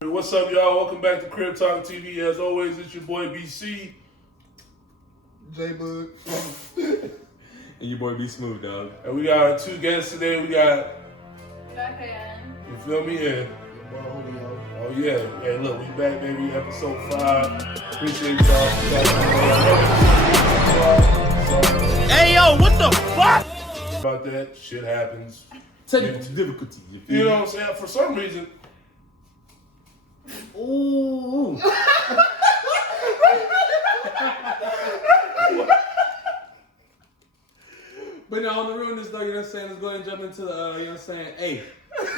What's up, y'all? Welcome back to CribTalkTV. As always, it's your boy BC. J-Bug. And your boy be smooth, dog. And we got our two guests today. We got, you feel me? And, oh yeah. Hey, look, we back, baby. Episode 5. Appreciate y'all. Hey, yo, what the fuck? About that, shit happens. Technical difficulties. You know what I'm saying? For some reason, Ooh. But now on the realness though, you know what I'm saying? Let's go ahead and jump into the, you know what I'm saying? Hey,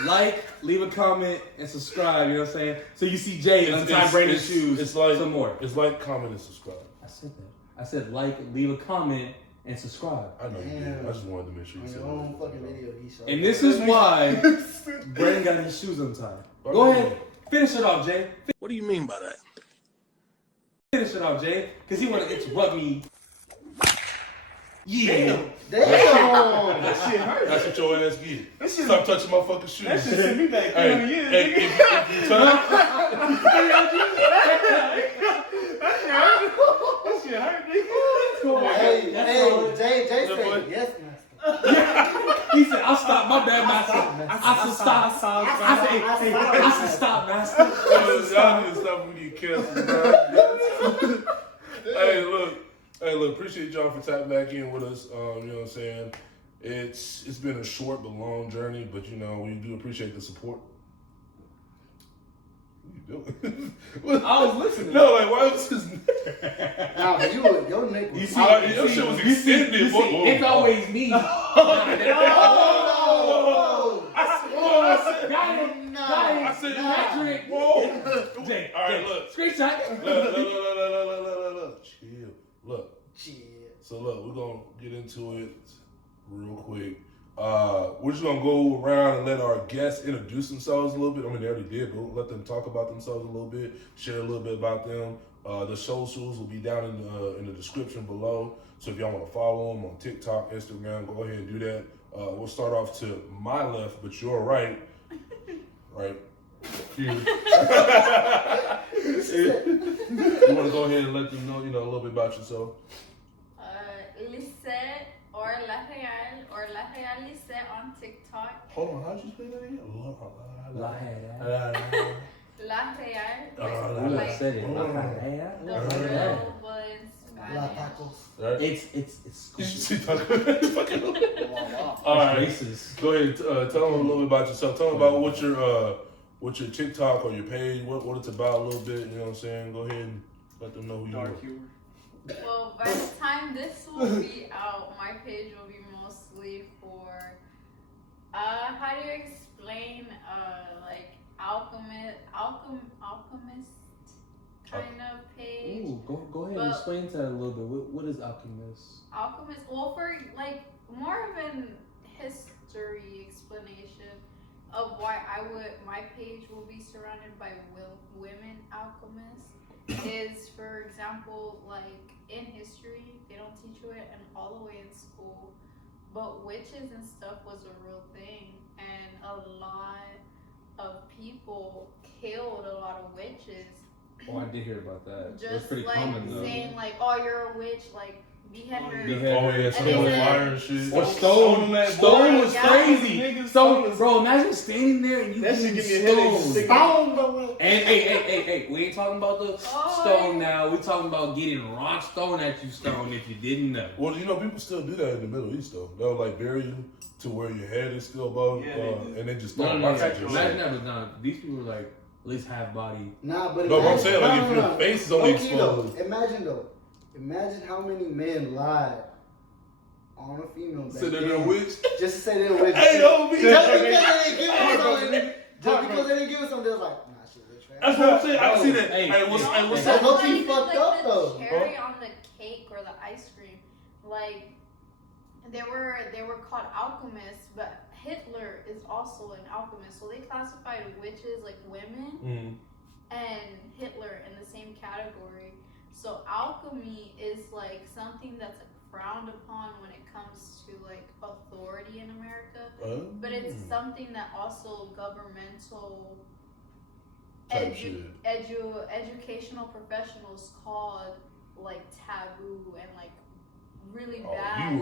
like, leave a comment, and subscribe, you know what I'm saying? So you see Jay untie Brandon's shoes. It's like some more. It's like, comment, and subscribe. I said that. I said like, leave a comment, and subscribe. I know you did. I just wanted to make sure you said that. Fucking video he showed. And this is why Brandon got his shoes untied. Go ahead, finish it off, Jay. What do you mean by that? Finish it off, Jay, because he want to interrupt me. Yeah. Damn. That shit hurt. That's what your ass get. That shit, Stop touching my fucking shoes. that shit sent me back 20 Hey, years, hey, nigga. if you touch, That shit hurt, nigga. Hey, Jay Yeah, boy. said yes, master. He said, I'll stop, my bad, master. I said, stop. I said, stop, master. y'all need to stop when you get canceled, bro. Hey, look, appreciate y'all for tapping back in with us. You know what I'm saying? It's been a short but long journey, but you know, we do appreciate the support. What you doing? I was listening. No, like, why was his Nah, but your neck was. You see, your shit was you see, extended. Whoa. it's always me. I said, Patrick. whoa. Jay, All right, Jay, look. Screenshot. Look. Chill. Look. Shit. So look, we're gonna get into it real quick. We're just gonna go around and let our guests introduce themselves a little bit. I mean, they already did, but we'll let them talk about themselves a little bit, share a little bit about them. The socials will be down in the description below. So if y'all want to follow them on TikTok, Instagram, go ahead and do that. We'll start off to my left, but your right. Right. You want to go ahead and let them know, a little bit about yourself? Lisette or La Real Lisette on TikTok. Hold on, how'd you say that again? La La Real. Like, said it. The real, but in La Spanish. tacos. All right, Racist. go ahead. Tell them a little bit about yourself. Tell them about what your TikTok or your page, what it's about a little bit. You know what I'm saying? Go ahead and let them know who you are. Well, by the time this will be out, my page will be mostly for how do you explain like alchemist kind of page. Ooh, go ahead and explain to that a little bit. What is alchemist? Alchemist, well, for like more of an history explanation of why my page will be surrounded by women alchemists is, for example, like in history, they don't teach you it and all the way in school, but witches and stuff was a real thing, and a lot of people killed a lot of witches. Oh, I did hear about that. Just That's pretty like common though. saying like, oh, you're a witch, like behead her. Behead Oh yeah, And stone then- fire and shit. Or stone. Stone was Yeah. crazy. Nigga, Stone, bro, imagine standing there and you That shit getting give me a headache. stoned. Stone going. And hey, we ain't talking about the Oh, stone yeah. now. We talking about getting rocks thrown at you stone if you didn't know. Well, people still do that in the Middle East though. They'll like bury you to where your head is still above, Yeah, they do. and they just No, throw no, rocks no. at you. Imagine that was not. These people were like at least half body. Nah, but No, but I'm saying, like, if no, your no. face is only Okay, exposed. though. Imagine how many men lied on a female back So they're then a witch. just to say they're witches. Hey, yo, me. Just because they didn't give us something, they was like, nah, shit, witch, right? That's what I'm saying. I see that. Hey, Hey, what's That's up? low-key Not even, fucked like, up, the though. cherry on the cake or the ice cream, like they were called alchemists, but Hitler is also an alchemist, so they classified witches like women and Hitler in the same category. So alchemy is like something that's like frowned upon when it comes to like authority in America, but it's something that also governmental educational professionals called like taboo and like really bad.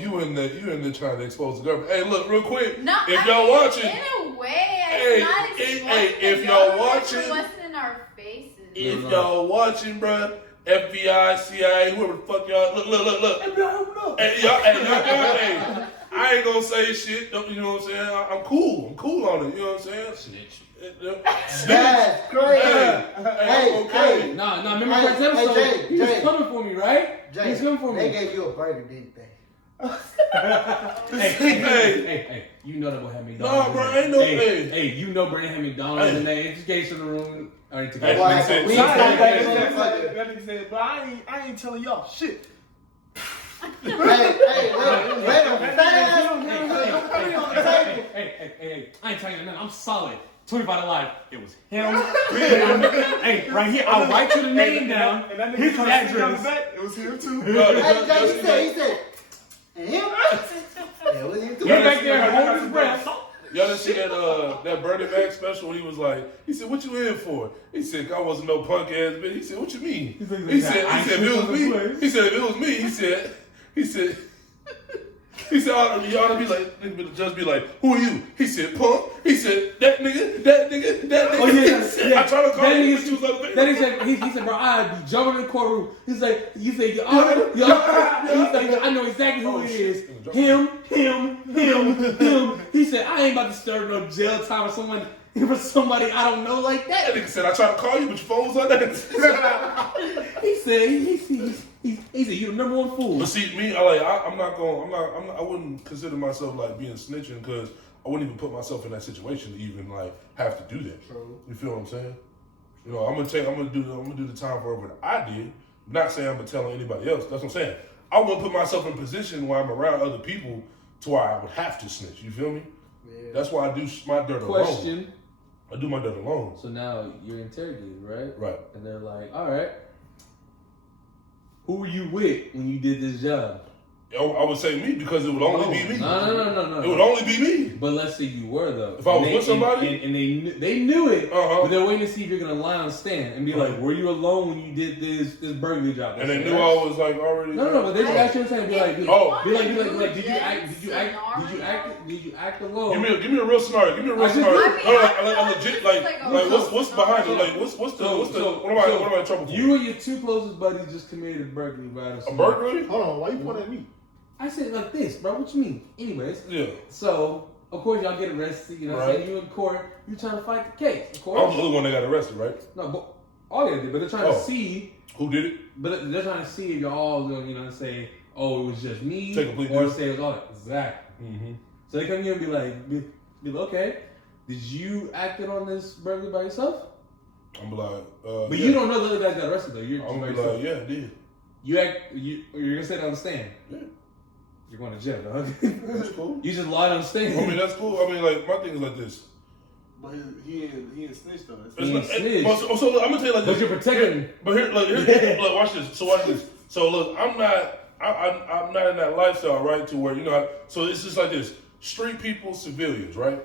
You in there trying to expose the government. Hey, look, real quick. No, if y'all watching, in a way, it's not exposing if the y'all government watching, for what's in our faces. if y'all watching, bruh, FBI, CIA, whoever the fuck y'all, look. FBI, open up. Hey, y'all, hey, I ain't gonna say shit. You know what I'm saying? I'm cool on it. You know what I'm saying? Snitch. That's crazy. Hey, okay. Nah, remember first episode? He was coming for me, right? Jay, he was coming for me. They gave you a burger, didn't they? Hey, you know that boy had McDonald's. No, bro, ain't no thing. Hey, you know Brandon had McDonald's in there. Just gave to the room. I need to go. Hey, Why? listen, We listen. said That nigga said, but I ain't telling y'all shit. Hey, wait, Hey, I ain't telling you nothing. I'm solid. 25 to life. It was him. Hey, right here. I'll write you the name down. And that nigga His trying to sit on the address. back. It was him too. Hey, Jay, he said, and him? Yeah, it was him too. He back there holding his breath. Y'all done see that Bernie Mac special when he was like, he said, "What you in for?" He said, "I wasn't no punk ass bitch." He said, "What you mean?" He said, "If it was me." He said, "If it was me," he said, y'all to be like, just be like, "Who are you?" He said, "Punk." He said, "That nigga." Oh yeah, He said, I tried to call you, but you was like, then he said, bro, I'd be jumping in the courtroom. He said, Your Honor. He's like, I know exactly who it is. Him. He said, I ain't about to stir no jail time for somebody I don't know like that. That nigga said, "I tried to call you, but your phone was on that." He said, you the number one fool. But see, me, I wouldn't consider myself like being snitching because I wouldn't even put myself in that situation to even like have to do that. True. You feel what I'm saying? You know, I'm gonna do the time for whatever I did. Not saying I'm gonna tell anybody else. That's what I'm saying. I wouldn't put myself in a position where I'm around other people to where I would have to snitch. You feel me? Yeah. That's why I do my dirt alone. Question. I do my dirt alone. So now you're interrogated, right? Right. And they're like, all right, who were you with when you did this job? I would say me because it would only be me. No. It would only be me. But let's say you were though. If I was with somebody? and they knew it, but they're waiting to see if you're gonna lie on stand and be like, were you alone when you did this burglary job? And they knew I was like already. No, but they just asked you and saying, be like, did you act alone? Give me a real scenario. Give me a real scenario. Legit, what's behind it? Like, what am I in trouble for? You and your two closest buddies just committed a burglary, right? A burglary? Hold on, why you pointing at me? I said it like this, bro. What you mean? Anyways. Yeah. So, of course, y'all get arrested. You know what I'm saying? You in court. You trying to fight the case. Of course. I was the only one that got arrested, right? No, but all they did. But they're trying to see. Who did it? But they're trying to see if y'all all going, you know, say, oh, it was just me. Take a plea or deal. say it was all that. Exactly. Mm-hmm. So they come here and be like, okay, did you act it on this burglary by yourself? I'm like, But you don't know the other guys got arrested though. You're I'm by like, yourself. yeah, I did. You're gonna say that on the stand. Yeah. You're going to jail, dog. That's cool. You just lied on the stand. I mean, that's cool. I mean, like, my thing is like this. But he ain't snitched though. So look, I'm gonna tell you like this. But you're protecting. But here, look, watch this. So watch this. So look, I'm not in that lifestyle, right? To where so it's just like this: street people, civilians, right?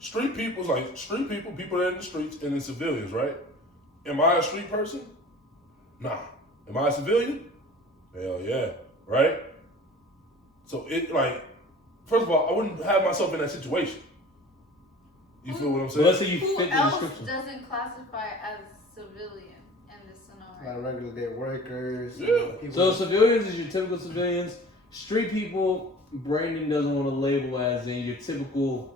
Street people, people that are in the streets, and then civilians, right? Am I a street person? Nah. Am I a civilian? Hell yeah, right? So first of all, I wouldn't have myself in that situation. You feel what I'm saying? Well, let's say you Who fit the else description. doesn't classify as civilian in this scenario? Like regular day workers. Yeah. People So civilians is your typical civilians. Street people, Brandon doesn't want to label as in your typical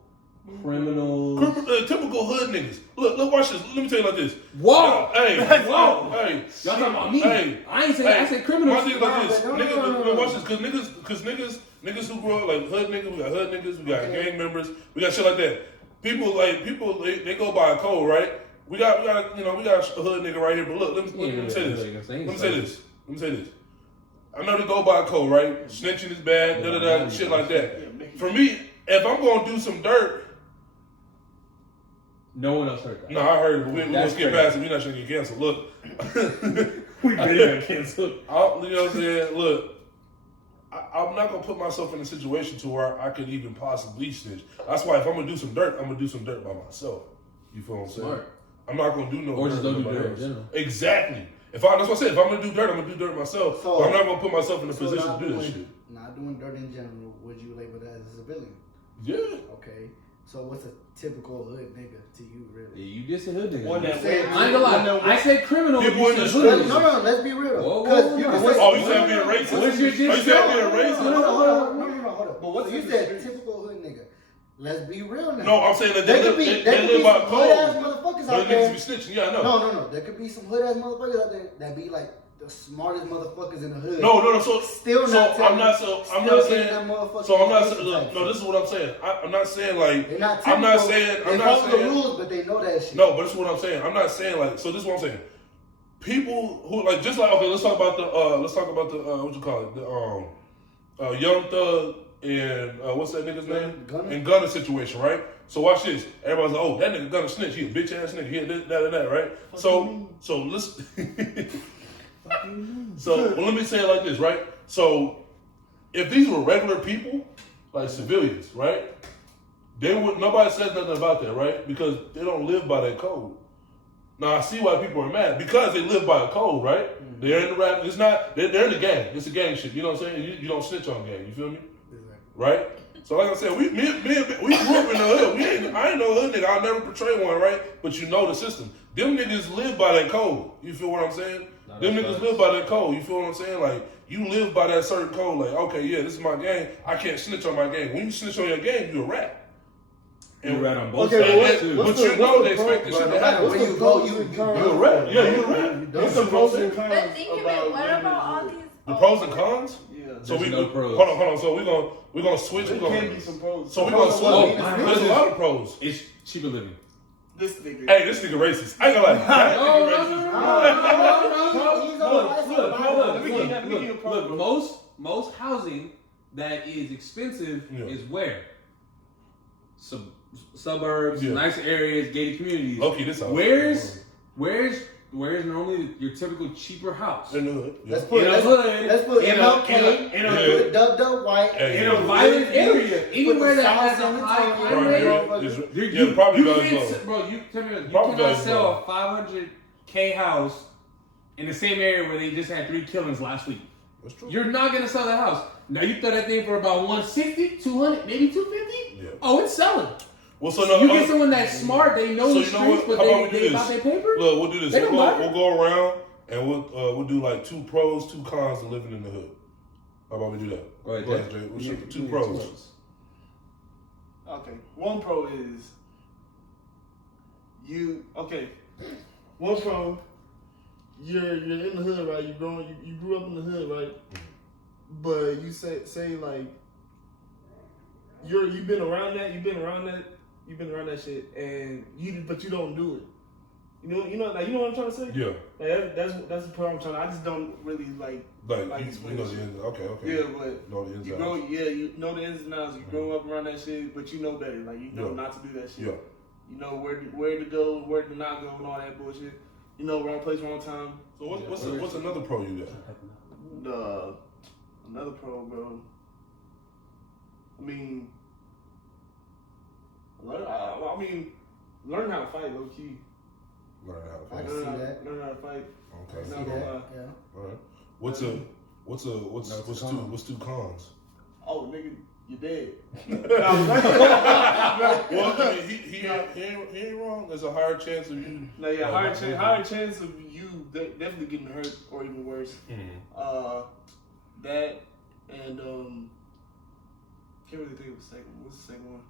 criminals. Typical hood niggas. Look, watch this. Let me tell you like this. Whoa! Hey, Whoa! Hey, Y'all talking about me? Hey, I ain't saying I said criminals. My thing like this. No. Watch this, cause niggas who grow up like hood niggas, we got hood niggas, we got gang members, we got shit like that. People they go by a code, right? We got a hood nigga right here, but look, let me say this. Let me say this. I know they go by a code, right? Snitching is bad, shit like that. For me, if I'm gonna do some dirt, No one else heard that. no, I heard it, but we're gonna That's skip crazy. past it. We're not gonna get canceled. Look, We really got canceled. You know what I'm saying? Look, I'm not gonna put myself in a situation to where I could even possibly snitch. That's why if I'm gonna do some dirt, I'm gonna do some dirt by myself. You feel what I'm saying? Smart. I'm not gonna do no Or dirt just don't with do nobody dirt in else. general. Exactly. That's what I said. If I'm gonna do dirt, I'm gonna do dirt myself. So- but I'm not gonna put myself in a So position not to do this doing- shit. Not doing dirt in general, would you label that as a civilian? Yeah. Okay. So what's a typical hood nigga to you, really? Yeah, you just a hood nigga. One that Say- I ain't gonna lie. I said criminal. People You in the said street. hood. No, let's be real. Whoa, Because whoa, you whoa, can whoa. say, Oh, you said being racist? What's your Oh, you said being racist? hold on. But But what's you in the said streets? typical hood nigga. Let's be real now. No, I'm saying that There they could be live by some hood ass code. motherfuckers But out it there. needs to be snitching. Yeah, I know. No. There could be some hood ass motherfuckers out there that be like the smartest motherfuckers in the hood. No. So Still so not I'm telling- not still I'm not getting saying. that motherfucking So I'm not information saying. type No, shit. this is what I'm saying. I'm not saying like. They're not I'm not typical. saying. They I'm not follow the saying. rules, but they know that shit. No, but this is what I'm saying. I'm not saying like. So this is what I'm saying. People who like just like okay, let's talk about the what you call it, the Young Thug and what's that nigga's name? Gunna? And Gunna situation, right? So watch this. Everybody's like, oh, that nigga Gunna snitch. He a bitch ass nigga. He a this, that, and that, right? So listen. So well, let me say it like this, right? So if these were regular people, like civilians, right? They would. Nobody says nothing about that, right? Because they don't live by that code. Now I see why people are mad because they live by a code, right? Mm-hmm. They're in the rap. It's not. They're in the gang. It's a gang shit. You know what I'm saying? You don't snitch on gang. You feel me? Right? So like I said, we grew up in the hood. I ain't no hood nigga. I'll never portray one, right? But you know the system. Them niggas live by that code. You feel what I'm saying? Them niggas live by that code. You feel what I'm saying? Like you live by that certain code. Like okay, yeah, this is my gang. I can't snitch on my gang. When you snitch on your gang, you a rat. And we're right on both Okay, sides but too. what's But you know they pro- expect this but shit no to matter happen. where you go, you You a rat. Yeah, you a rat. You What's don't. the pros and cons But think of it. about What living about all in the these? The pros and cons. Yeah. So There's we no pros. hold on. So we're gonna switch. There We're gonna, can be some pros. so we're gonna switch. Oh, There's a lot of pros. It's cheaper living. This nigga. Hey, this nigga racist. I ain't gonna lie. That nigga racist. He's on the right side of the Bible. Let me give you a pro. Look, most housing that is expensive Yeah. is where? Suburbs, Yeah. nice areas, gated communities. Low-key, this house. Where's normally your typical cheaper house? In the hood. Yeah. Let's put In a hood, in a- MLK, in a- put Dub White. Hey, In a violent area, anywhere that has a South high San crime Antonio, rate. Right, motherfucker. yeah, the property you value can't, is low. bro. You tell me, you Property cannot value sell low. a 500K house in the same area where they just had 3 killings last week. That's true. You're not gonna sell that house. Now you throw that thing for about 160, 200, maybe 250. Yeah. Oh, it's selling. Well, so no. You get someone that's smart, they know So the you know streets, what? but How about we do they this? got their paper. Look, we'll do this. They We'll don't matter. go around and we'll do like 2 pros, 2 cons to living in the hood. How about we do that? Go ahead, Jay. Jay. What's You your get- 2 you get pros? Okay. One pro is you. Okay. One pro. You're in the hood, right? You grew up in the hood, right? But you say like you've been around that shit, and but you don't do it. You know what I'm trying to say? Yeah. Like that's the part I'm trying to. I just don't really like Like you explain know shit. the ends. Okay. Yeah, but Know the ins you and grow, outs. you know the ins and outs. You grow up around that shit, but you know better. Like you know Yeah. not to do that shit. Yeah. You know where to go, where to not go, and all that bullshit. You know, wrong place, wrong time. So what's another pro you got? Another pro, bro. I mean, learn how to fight, low key. Learn how I to can fight. see that. Learn how to fight. Okay. See No, that? Yeah. All right. What's 2 cons? Oh, nigga, you dead. Well, I mean, he ain't wrong. There's a higher chance of you. No, yeah, higher chance of you definitely getting hurt or even worse. Mm-hmm. That and can't really think of the second. What's the second one?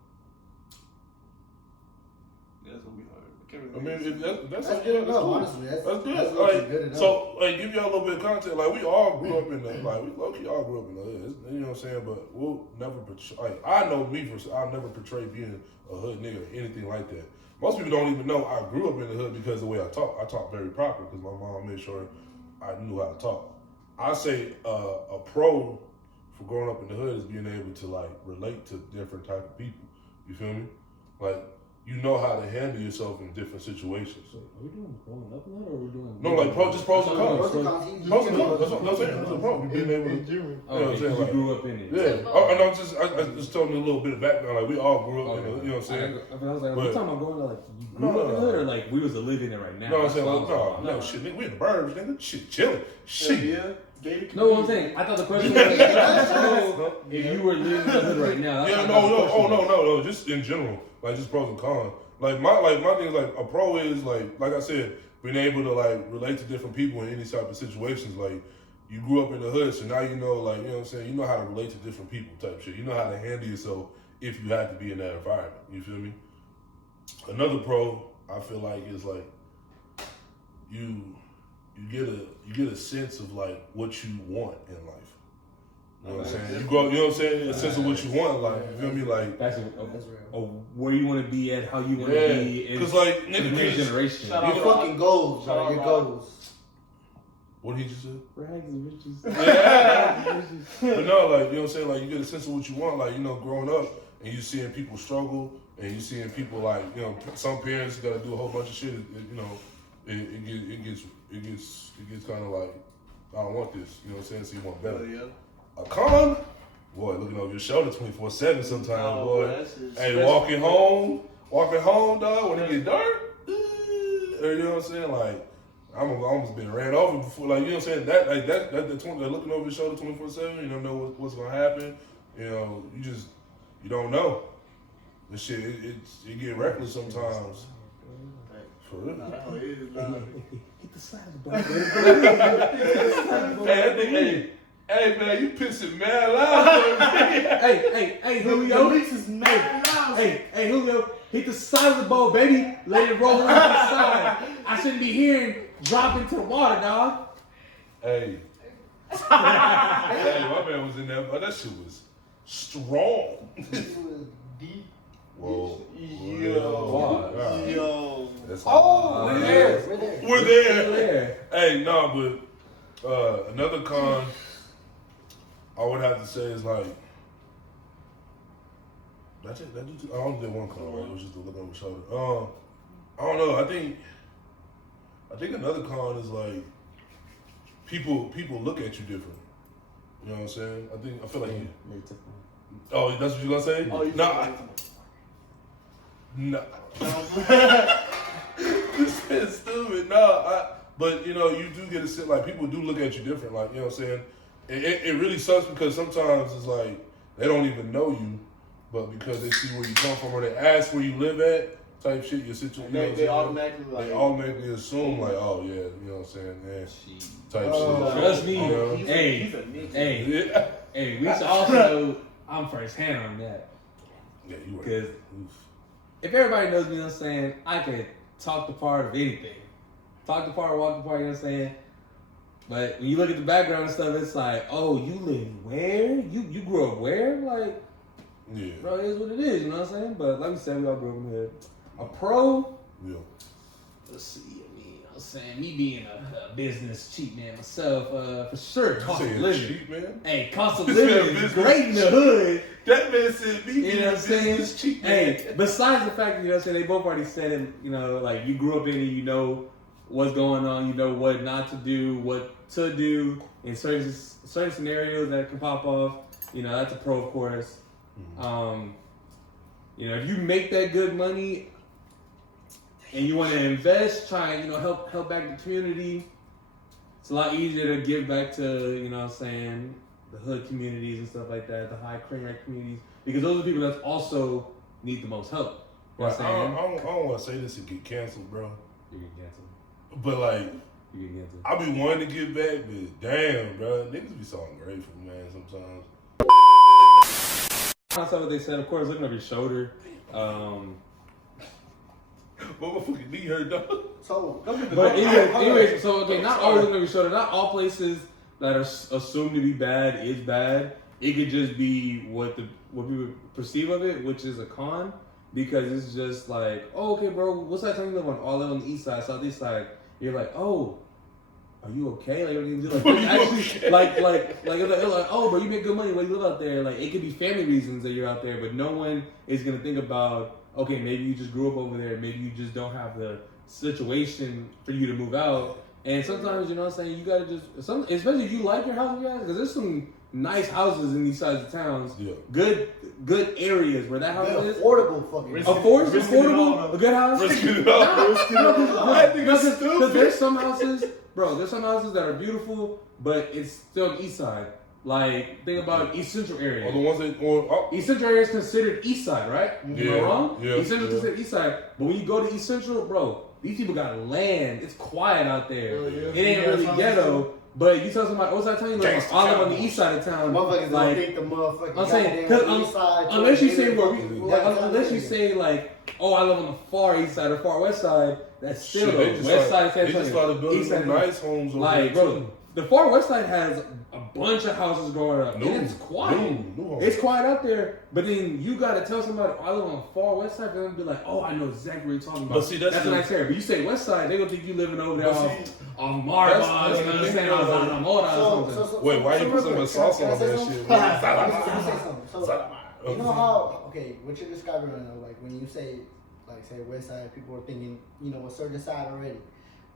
Yeah, that's gonna be hard. I can't really. I mean, think of that's That's good enough, cool. honestly. That's good. low-key good enough. So, give y'all a little bit of content. Like, we all grew up in the, we low-key all grew up in the hood. You know what I'm saying? But we'll never portray, I know me, I'll never portray being a hood nigga or anything like that. Most people don't even know I grew up in the hood because of the way I talk. I talk very proper because my mom made sure I knew how to talk. I say a pro for growing up in the hood is being able to, relate to different type of people. You feel me? Like, you know how to handle yourself in different situations. So, are we doing growing up now, or are we doing? No, like just pros and cons. Pros and cons. Pros and cons. That's what I'm saying. That's a pro. You being able to. in general. Oh, You know what I'm saying? you Like, grew up in it. yeah. Oh, and I just telling you a little bit of background. Like we all grew up in it. You know what I'm saying? I was like, But- we talking about growing up, like you grew up in the hood, or like we was living it right now? You know what I'm saying? That's Like, what I was no, shit, nigga, we in the burbs, nigga. Shit, chilling. Shit. Yeah. Gated No, what I'm saying, I thought the question was if you were living in the hood right now. Yeah, no, just in general, like just pros and cons. Like my thing is like a pro is like I said, being able to like relate to different people in any type of situations. Like you grew up in the hood, so now you know, like, you know what I'm saying, you know how to relate to different people type shit. You know how to handle yourself if you have to be in that environment. You feel me? Another pro I feel like is like you get a sense of like what you want in life. You know what I'm saying? You grow, you know what I'm saying? A sense of what you want in life. You feel me? Like That's real. Where you want to be at, how you want to be. because like in the nigga, next kids, generation. Shout Your out. fucking goals, Shout bro. out, Your Rob. goals. what did he just say? Rags and riches. Yeah. But no, like, you know what I'm saying? Like, you get a sense of what you want. Like, you know, growing up and you seeing people struggle and you seeing people, like, you know, some parents got to do a whole bunch of shit. You know, it gets kind of like, I don't want this. You know what I'm saying? So you want better. A con? Boy, looking over your shoulder 24/7 sometimes, boy. Hey, walking home, dog, when it get dark. Or, you know what I'm saying? Like, I'm almost been ran over before. Like, you know what I'm saying? That looking over your shoulder 24/7, you don't know what's gonna happen. You know, you don't know. The shit, it get reckless sometimes. For real. Hit the side of the boat. Hey, man, you pissing mad loud. Hey, Julio. Hey, Julio. Hit the side of the boat, baby. Let it roll over the side. I shouldn't be hearing drop into the water, dog. Hey, my man was in there, but that shit was strong. This was deep. Whoa. Yo. That's We're there. We're there. Hey, no, but another con I would have to say is like, I only did one con, right? It was just the look over the shoulder. I don't know. I think another con is like people look at you different. You know what I'm saying? I feel like oh, that's what you gonna say? Oh, you Nah. This is stupid. But you know, you do get a sense, like people do look at you different. Like, you know what I'm saying? It really sucks because sometimes it's like they don't even know you, but because they see where you come from or they ask where you live at, type shit, your situation. They automatically assume like, oh yeah, you know what I'm saying? Yeah, type shit. Trust me. You know? Hey, we should also know I'm first hand on that. Yeah, you right. Because if everybody knows me, you know what I'm saying, I can talk the part of anything. Talk the part, walk the part, you know what I'm saying? But when you look at the background and stuff, it's like, oh, you live where? You grew up where? Like, Yeah. bro, it is what it is, you know what I'm saying? But like we said, we all grew up in the hood. A pro? Yeah. Let's see, I'm saying, me being a business cheap man myself, for sure, cost of living. Cheap, man? Hey, cost of This living man is great in the hood. That man said me You know what I'm saying? cheap, man. Hey, besides the fact that, you know what I'm saying, they both already said it, you know, like you grew up in it, you know what's going on, you know what not to do, what to do in certain scenarios that can pop off. You know, that's a pro, of course. Mm-hmm. You know, if you make that good money and you want to invest, try and, you know, help back the community, it's a lot easier to give back to, you know what I'm saying, the hood communities and stuff like that, the high crime rate communities, because those are the people that also need the most help. You know Right. what I'm saying? I don't want to say this and get canceled, bro. You get canceled. But like, You get canceled. I be wanting to get back, but damn, bro, niggas be so ungrateful, man. Sometimes. That's what they said. Of course, looking over your shoulder. Motherfucking knee hurt, dog. So, But anyways, so okay, not always looking over your shoulder. Not all places that are assumed to be bad is bad. It could just be what people perceive of it, which is a con, because it's just like, oh, okay, bro, what's that time you live on? All on the east side, southeast side. You're like, oh, are you okay? Actually, like, oh, bro, you make good money. Why you live out there? Like, it could be family reasons that you're out there, but no one is gonna think about, okay, maybe you just grew up over there. Maybe you just don't have the situation for you to move out. And sometimes, you know what I'm saying, you gotta especially if you like your house, because there's some nice houses in these sides of towns. Yeah. Good areas where that house is. Affordable fucking. Affordable, a good house. Because there's some houses, bro. There's some houses that are beautiful, but it's still the east side. Like, think about East Central area. Oh, the ones that East Central area is considered east side, right? Yeah. Am I wrong? Yeah. East Central is considered east side, but when you go to East Central, bro, these people got land. It's quiet out there. It ain't really ghetto. But you tell somebody, what's I telling you? Like, I live on the east side of town. Motherfuckers like, don't think the motherfucking I'm saying, unless you say like, oh, I live on the far east side or far west side, that's still the west side of San Antonio. They just started building some nice homes over there, bro, the far west side has a bunch of houses growing up. And it's quiet. It's quiet out there. But then you gotta tell somebody, oh, I live on the far west side, they're gonna be like, oh, I know exactly what you're talking about. But see, that's a nice area. But you say west side, they're gonna think you living over there on Marbach, you know what I'm saying? On something. Wait, why you put so much sauce on that shit? You know how, okay, what you're describing right now, like when you say west side, people are thinking, you know, a certain side already.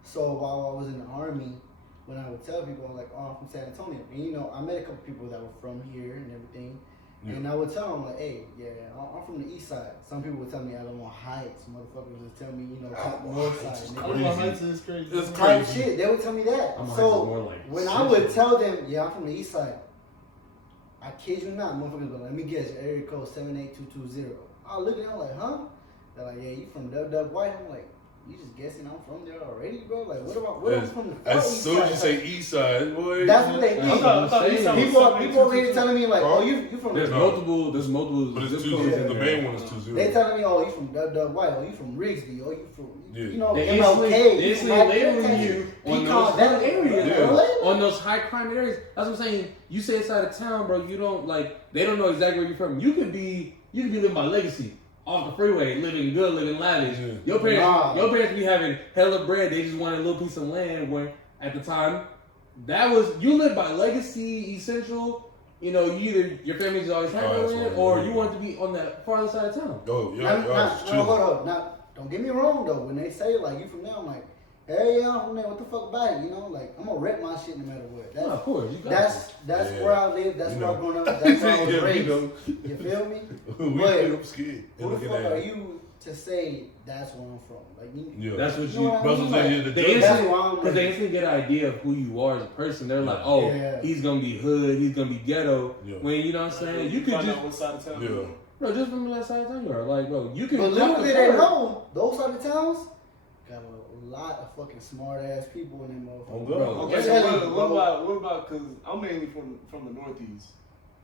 So while I was in the army, when I would tell people, I'm like, oh, I'm from San Antonio. And, you know, I met a couple people that were from here and everything. Yeah. And I would tell them, like, hey, yeah, I'm from the east side. Some people would tell me I don't want Heights. Motherfuckers would tell me, you know, top north side. Heights is crazy. It's crazy. Shit, they would tell me that. So when I would tell them, yeah, I'm from the east side, I kid you not, motherfuckers, but let me guess, your area code 78220. I look at them like, huh? They're like, yeah, you from Dub White? I'm like, you just guessing I'm from there already, bro? Like, what am I from the as soon as you say east side, boy. That's what they think. People over here telling me, like, oh, you from There's multiple. But it's 20. The main one is 20. They telling me, oh, you from Dub White, oh, you from Rigsby, oh, you from, you know, they MLK. They instantly labeling you on those areas, bro. On those high crime areas. That's what I'm saying. You say it's out of town, bro. You don't, like, they don't know exactly where you're from. You could be living by Legacy. Off the freeway, living good, living lavish. Yeah. Your parents be having hella bread. They just wanted a little piece of land. Where at the time, you lived by Legacy, Essential. You know, your family just always had land, or you want to be on that farther side of town. Oh, yeah, hold up. Now, don't get me wrong though. When they say like you from there, I'm like, hey, yeah, I'm from there. What the fuck about it? You know, like I'm gonna rep my shit no matter what. Of course, you got that's where I live. That's where I'm growing up. That's where I was raised. You feel me? I'm scared. Who the fuck are you to say that's where I'm from? Like, that's what they instantly get an idea of who you are as a person. They're like, oh, he's gonna be hood, he's gonna be ghetto. Yeah. When you know what I'm saying, you could just what side of town. Yeah. Bro, just from that side of town you are. Like, bro, you can. But little did they know, those side of towns got a lot of fucking smart ass people in them motherfuckers. Bro. Okay, so what about? Because I'm mainly from the Northeast.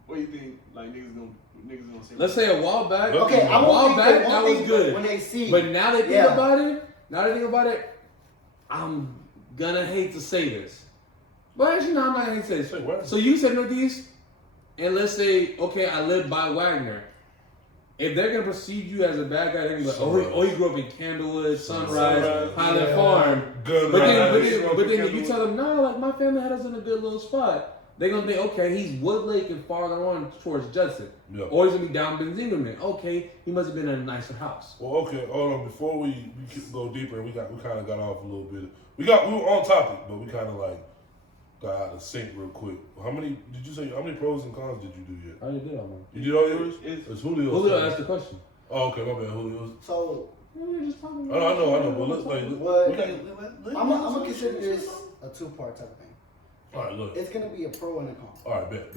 What do you think? Like niggas gonna say? Let's say a while back. Okay, a while back that was good. When they see, but now they think about it. I'm gonna hate to say this, but actually, no, I'm not gonna say this. So you said Northeast, and let's say, okay, I live by Wagner. If they're gonna perceive you as a bad guy, they're gonna be like, oh, he grew up in Candlewood, Sunrise, Highland Farm. But then if you tell them, no, like my family had us in a good little spot, they're gonna think, okay, he's Woodlake and farther on towards Judson. Yeah. Or he's gonna be down Benzingerman. Okay, he must have been in a nicer house. Well, okay, hold on. Before we go deeper, we kind of got off a little bit. We were on topic, but we kind of like got out of sync real quick. How many pros and cons did you do yet? I already did all mine. You did all yours? It's Julio. Julio asked the question. Oh, okay, my bad, Julio. So we were just talking about I know, but let's I'm gonna consider this a two-part type of thing. All right, look. It's gonna be a pro and a con. All right, bet.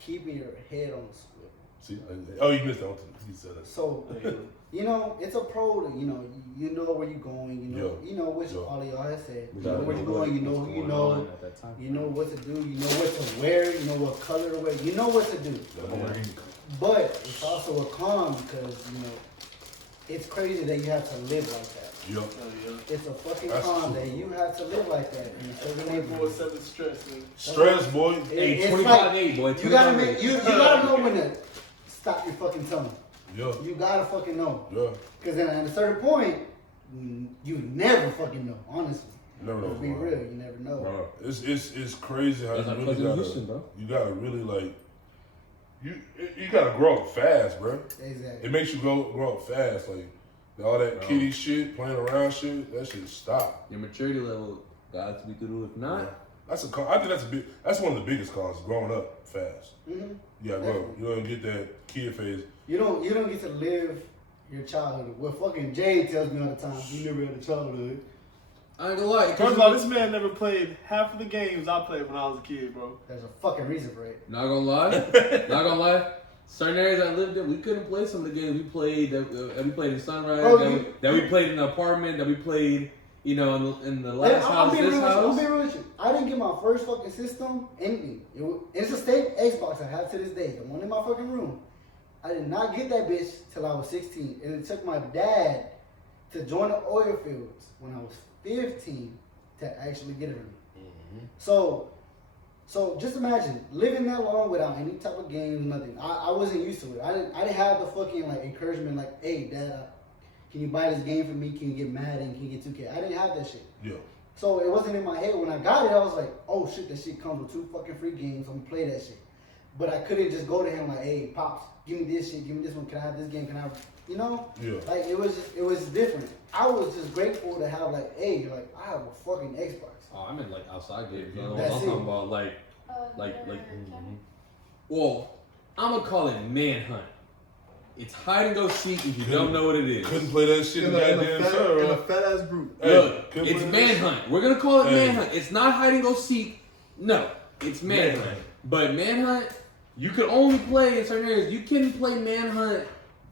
Keeping your head on the swivel. See, you missed that one. You said that. So, you know, it's a pro to, you know where you're going, you know which all of y'all have said. You know where you're going, you know who you know. You know what to do, you know what to wear, you know what color to wear, you know what to do. But it's also a con because, it's crazy that you have to live like that. Yep. It's a fucking con that you have to live like that. 24/7 stress, man. Stress, boy. Hey, 25-8, boy. You gotta know when to stop your fucking tongue. Yeah. You gotta fucking know. Yeah. Because then at a certain point, you never fucking know, honestly. You never know. Let's be real, you never know. Bro. It's crazy how That's you like really President gotta, Houston, bro. you gotta really like, you gotta grow up fast, bro. Exactly. It makes you grow up fast, like all that Bro. kiddie shit, playing around shit. That shit stop. Your maturity level got to be through the roof. If not, I think that's one of the biggest causes, growing up fast. Mm-hmm. You gotta grow up. You don't get that kid phase. You don't get to live your childhood. What fucking Jay tells me all the time, you never had a childhood. I ain't gonna lie. First of all, this man never played half of the games I played when I was a kid, bro. There's a fucking reason for it. Not gonna lie. Certain areas I lived in, we couldn't play some of the games we played that we played in Sunrise, that we played in the apartment, that we played, in the last house, this house. I'll be real with you. I didn't get my first fucking system, anything. It's a state Xbox I have to this day, the one in my fucking room. I did not get that bitch till I was 16, and it took my dad to join the oil fields when I was 15 to actually get it. Mm-hmm. So just imagine living that long without any type of games, nothing. I wasn't used to it. I didn't have the fucking like encouragement, like, hey dad, can you buy this game for me? Can you get Madden? Can you get 2K? I didn't have that shit. Yeah. So it wasn't in my head. When I got it, I was like, oh shit, that shit comes with 2 fucking free games. I'm gonna play that shit. But I couldn't just go to him like, hey pops, give me this shit, give me this one. Can I have this game? Can I have, Yeah. Like it was different. I was just grateful to have like, hey, like I have a fucking Xbox. Oh, I meant like outside games. Yeah, I'm that's talking it. about like. Mm-hmm. Well, I'm gonna call it manhunt. It's hide and go seek if you don't know what it is. Couldn't play that shit in goddamn in a server. fat ass group. Hey, Look, couldn't it's play that shit. manhunt. We're gonna call it Hey. manhunt. It's not hide and go seek. No, it's manhunt. Manhunt. But manhunt, you can only play in certain areas. You couldn't play manhunt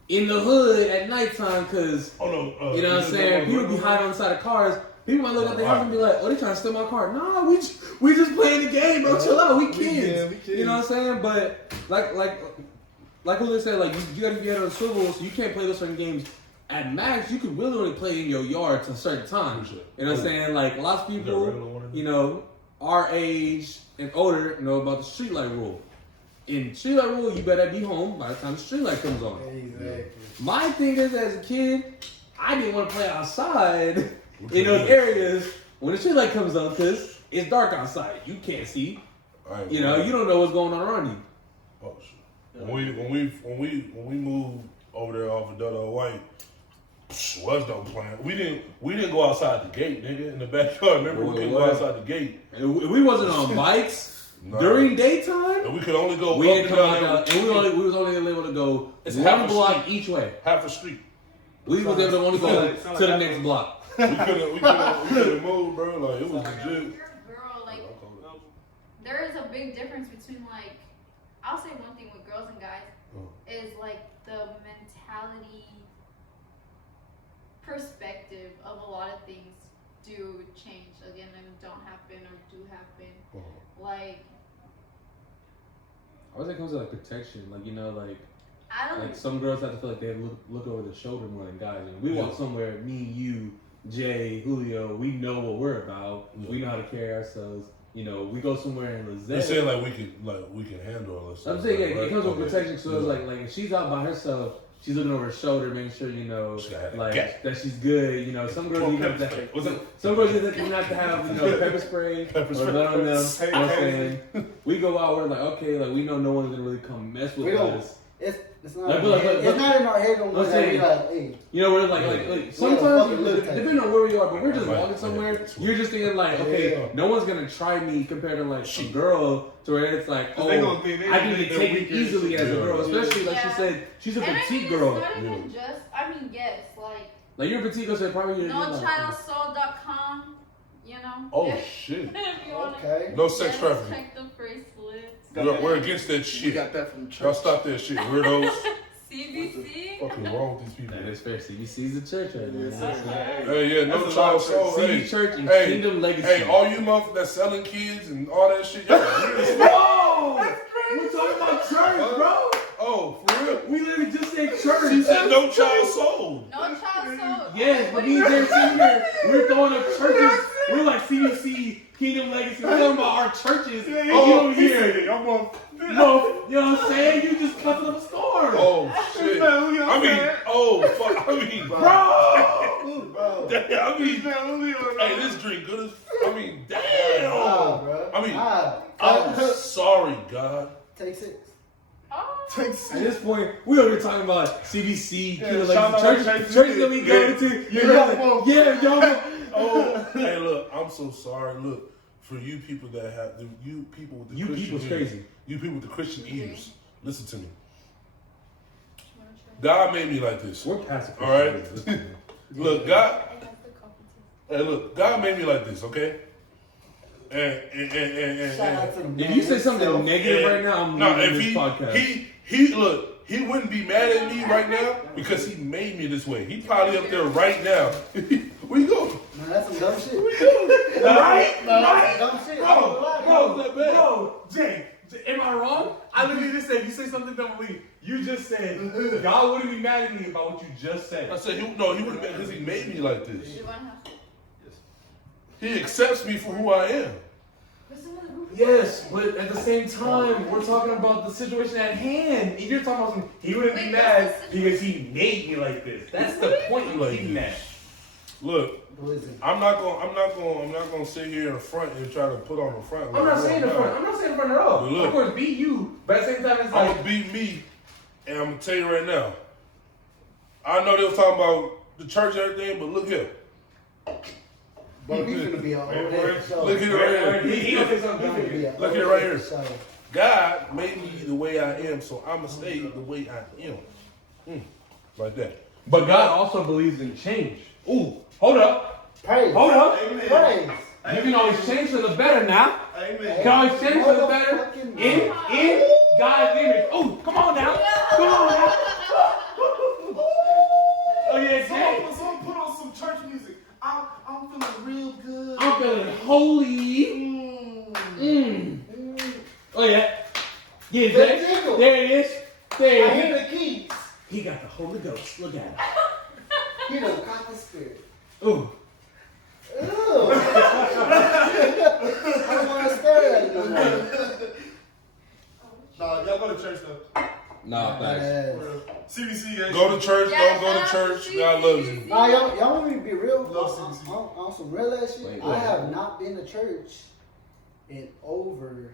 in the hood at nighttime because Oh no. you know what I'm saying. People be hiding on the side of cars. People might look at their house and be like, "Oh, they trying to steal my car." Nah, we just playing the game, bro. Chill out. We kids. we kids. You know what I'm saying? But like who they said, like you gotta be on a swivel, so you can't play those certain games. At max, you could really only play in your yard to a certain time. Sure. You know what I'm saying? Like lots of people, our age and older know about the streetlight rule. In streetlight rule, you better be home by the time the streetlight comes on. Exactly. My thing is, as a kid, I didn't want to play outside in those areas when the streetlight comes on because it's dark outside. You can't see. You don't know what's going on around you. Oh shit. When we moved over there off of Dutto White, was no plan. We didn't go outside the gate, nigga, in the backyard. Remember, we couldn't go outside the gate. And we wasn't on bikes No. during daytime. And we could only go We up didn't and come down out, and we was only able to go It's one half a block street. each way. half a street. We was able to only go Sound like to the half next a- block. We couldn't move, bro. Like it was legit. You're a girl, like there is a big difference between like I'll say one thing with girls and guys is like the mentality perspective of a lot of things do change. Again, them don't happen or do happen. Like I was it comes to like protection, like I don't like some girls have to feel like they have to look over the shoulder more than guys. And we walk somewhere, me, you, Jay, Julio, we know what we're about. Yeah. We know how to carry ourselves. We go somewhere in They Lizette. say like we can handle all this. I'm stuff, saying right? it comes with Okay. protection. So it's Yeah. like if she's out by herself, she's looking over her shoulder, making sure She gotta have like gas. that she's good. Some girls even have to. What's it? Some girls even have to have pepper spray Pepper or spray. blood on them. You know what I'm saying? We go out, we're like, okay, like we know no one's gonna really come mess with We don't. us. It's not. Like, in our head. look, It's not in our head no more. I'm That we saying- like, hey, We're like sometimes fucking look at depending on where we are, but we're just Right. walking somewhere. Yeah. You're just thinking like, okay, Yeah. no one's gonna try me compared to like a girl, to where it's like, They oh, gonna think they I can think get they're taken weaker easily and as a shit. girl, especially like she Yeah. said, she's a and petite I mean, girl. It's not even just. I mean, yes, like Like you're petite girl, so probably you're like, NoChildSoul.com. Oh if, shit. if you wanna, okay. No sex yes, trafficking. check the bracelets. We're against that We shit. got that from church. Y'all stop that shit, weirdos. CBC. Fucking wrong with these people. That is fair. CBC's the church right Yes, there. sir. Hey, yeah, no That's a child lot of soul. CD Hey, Church and hey, Kingdom Legacy. hey, all you motherfuckers that's selling kids and all that shit, y'all weird as fuck. Whoa! We're talking about church, bro. Oh, for real? We literally just said She church. said no child soul. No child soul. Yes, What but do me you and Jay sitting here, we're throwing up churches. We're like CBC, Kingdom Legacy. We're talking about our churches. And you Oh, over here. I'm going. No, you know what I'm saying? You just cussing up a storm. Oh, shit. I mean, oh, fuck. I mean, Bro! Leo. Damn, I mean, Leo. hey, this drink good as. I mean, damn. Nah, bro. I mean, Nah. I'm sorry, God. Take 6. Oh. Takes At this point, we over here talking about CBC, Yeah, like shout out church to that we go Yeah. to. Yeah, yo. Oh, hey, look, I'm so sorry. Look, for you people that have you people with the You Christian people's ears, crazy. You people with the Christian ears, listen to me. Wanna try? God made me like this. We're past it. All right. Look, God. I have the coffee Hey, look, God made me like this, okay? And Shout out to the man If you say something himself. negative right now, I'm no, leaving if this podcast. he look, he wouldn't be mad at me right now because he made me this way. He probably up there right now. Where you going? Man, that's some dumb shit. Right? That's some dumb shit. Bro, Jay, am I wrong? I literally just said, if you say something don't believe. You just said, God wouldn't be mad at me about what you just said. I said, he wouldn't be because he made me like this. Do you want to have He accepts me for who I am. Yes, but at the same time, we're talking about the situation at hand. If you're talking about something, he wouldn't be Wait, mad what's the because he made me like this. That's the point of Like getting that. Look, Listen. I'm not gonna sit here in front and try to put on the front. I'm not saying in front. I'm not saying in front at all. But look. Of course, be you, but at the same time, it's I'm like, gonna be me, and I'm gonna tell you right now. I know they was talking about the church and everything, but look here. But he's gonna be all over that show. Look here right here. he gonna say something He's gonna be dumb. all Look over here right that here. show. God made me the way I am, so I'ma stay the way I am. Like that. But God also believes in change. Ooh, hold up. Praise. Hold up. Amen. Praise. You can always change for the better now. Amen. You can always change for the better in God's image. Oh, come on now. Come on now. Oh yeah, Jay. Someone put on some church music. I'm feeling real good. I'm feeling holy. Mm. Oh yeah. Yeah, The Jay. jingle. There it is. There I it hear is. the keys. He got the Holy Ghost. Look at him. He done caught the spirit. Ooh. Ew. I don't want to stare at you no more. Nah, y'all go to church though. Nah, Yes. CBC guys. Go to church, Yeah, don't go to shout out church. to God loves you. Nah, y'all want me to be real? Love On, CBC. on some real ass shit, Wait, I what? have not been to church in over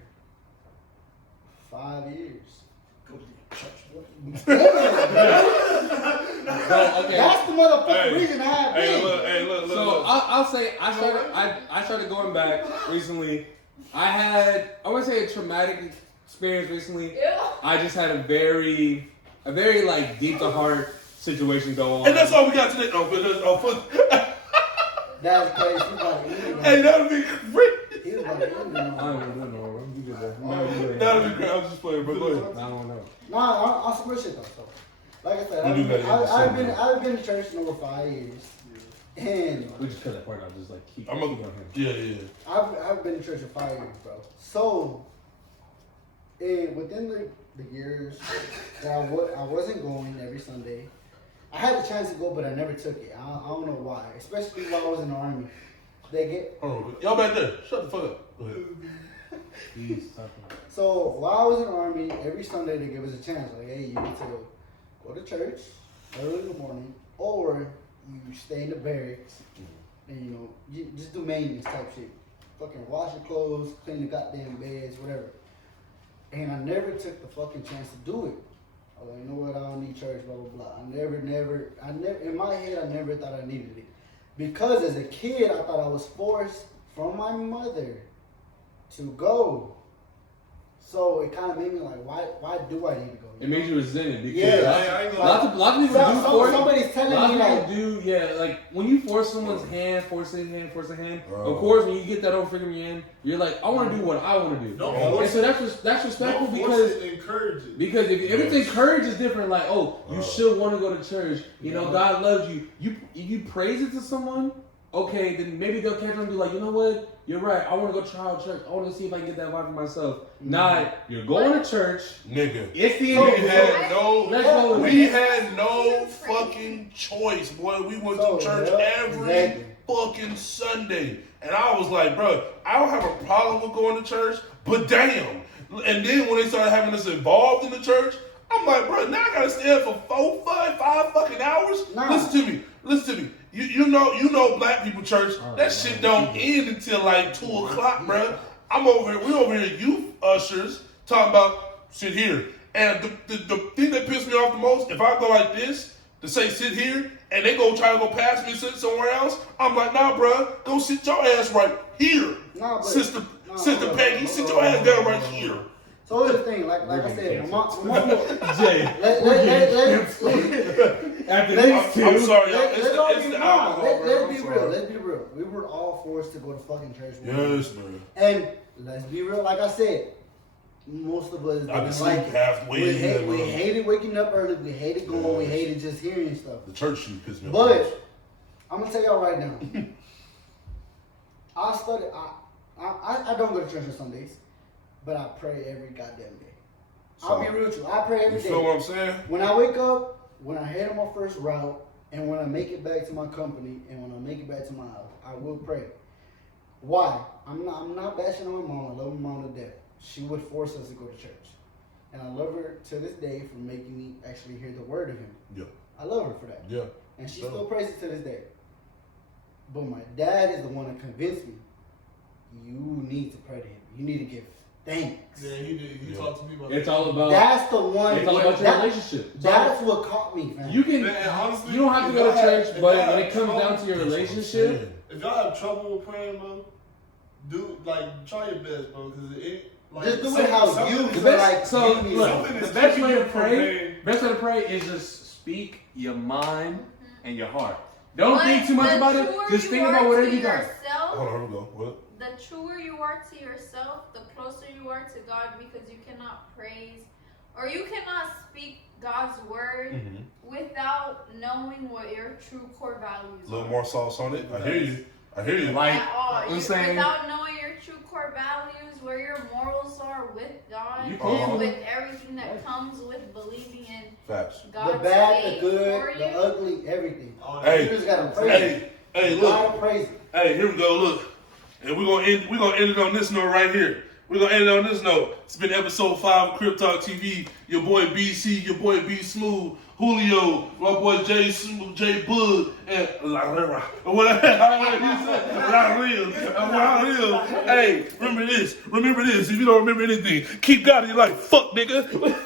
5 years. Bro, okay. That's the motherfucking Hey, reason I have been. Hey, look. So I'll say I started going back recently. I wouldn't say a traumatic experience recently. Ew. I just had a very like deep to heart situation go on. And that's all we got today. That's crazy. He about to eat me. Hey, that'll be great. He was about to eat me. I don't know, bro. You good there. That'll be great. I'm just playing, bro. Go ahead. I don't know. Nah, on some real shit though. So, like I said, We do gotta end the I've been to church in over 5 years, and We just cut that part out. Just like keep I'm on a, him. yeah. I've been to church for 5 years, bro. So, within the years that I wasn't going every Sunday, I had the chance to go, but I never took it. I don't know why. Especially while I was in the army. They get Hold on. Y'all back there. Shut the fuck up. Go ahead. He's talking. so while I was in the army, every Sunday they give us a chance. Like, hey, you get to go to church early in the morning, or you stay in the barracks and you just do maintenance type shit. Fucking wash your clothes, clean the goddamn beds, whatever. And I never took the fucking chance to do it. I was like, you know what? I don't need church, blah blah blah. I never. In my head, I never thought I needed it because as a kid, I thought I was forced from my mother to go. So it kind of made me like, why do I need to go? It made you resented because Yeah. I ain't gonna lots of people do force. Somebody's telling Lots me of like, people do, yeah. Like when you force someone's hand, force a hand. Oh. Of course, when you get that over from your hand, you're like, I want to do what I want to do. Don't Oh. And force so that's respectful don't because force it, encourage it. Because if everything courage is different, like you should want to go to church. You know, God loves you. If you praise it to someone, okay, then maybe they'll catch on and be like, you know what? You're right. I want to go try out church. I want to see if I can get that vibe for myself. Not you're going to church. Nigga. It's the We end. had no Let's go with We it. had no fucking choice, boy. We went to church every fucking Sunday. And I was like, bro, I don't have a problem with going to church, but damn. And then when they started having us involved in the church, I'm like, bro, now I gotta stay up for 5 fucking hours? Nah. Listen to me. you know, black people church. That shit don't end until like 2:00, bro. We over here, youth ushers talking about sit here. And the thing that pissed me off the most, if I go like this to say sit here, and they go try to go past me and sit somewhere else, I'm like, nah, bro, go sit your ass right here, Sister Peggy, sit your ass down right here. So here's the thing, like I said, my Jay. I'm sorry, y'all. It's the alcohol, bro. Let's be real. We were all forced to go to fucking church. Yes, man. And let's be real, like I said, most of us didn't like it. Halfway. We hated waking up early. We hated going. We hated just hearing stuff. The church should piss me off. But I'm gonna tell y'all right now. I don't go to church on Sundays, but I pray every goddamn day. I'll be real with you. I pray every day. You feel what I'm saying? When I wake up, when I head on my first route, and when I make it back to my company, and when I make it back to my house, I will pray. Why? I'm not bashing on my mom. I love my mom to death. She would force us to go to church. And I love her to this day for making me actually hear the word of him. Yeah. I love her for that. Yeah. And she still prays it to this day. But my dad is the one that convinced me, you need to pray to him. You need to give thanks. Yeah, he did. He talked to me about It's that. all about. That's the one. It's all about your relationship. That's what caught me, man. You can. Man, honestly, You don't have to go to church, but when it comes down to your That's what I'm relationship, saying. If y'all have trouble with praying, bro, try your best, bro, because it. Like, just do it how you the feel best. like. So you need look, something. the is best keeping way to you from pray. being- Best way to pray is just speak your mind and your heart. Don't think too much the about it. truer Just you think are about whatever to you got. yourself, Hold on, here we go. What? The truer you are to yourself, the closer you are to God, because you cannot praise or you cannot speak God's word without knowing what your true core values A little are. more sauce on it. I hear you. Like At all. I'm saying, Without knowing your true core values, where your morals are with God, You can. with everything that comes with believing in Facts. God's The bad, way the for good, you. the ugly, everything. Hey, You just gotta praise it. hey, You look. gotta praise it. Hey, here we go. Look, and we're gonna end it on this note right here. We're gonna end it on this note. It's been episode 5 of CribTalkTV. Your boy BC, your boy B Smooth, Julio, my boy J Smooth, J Bug, and Hey, remember this. If you don't remember anything, keep God in your life. Fuck, nigga.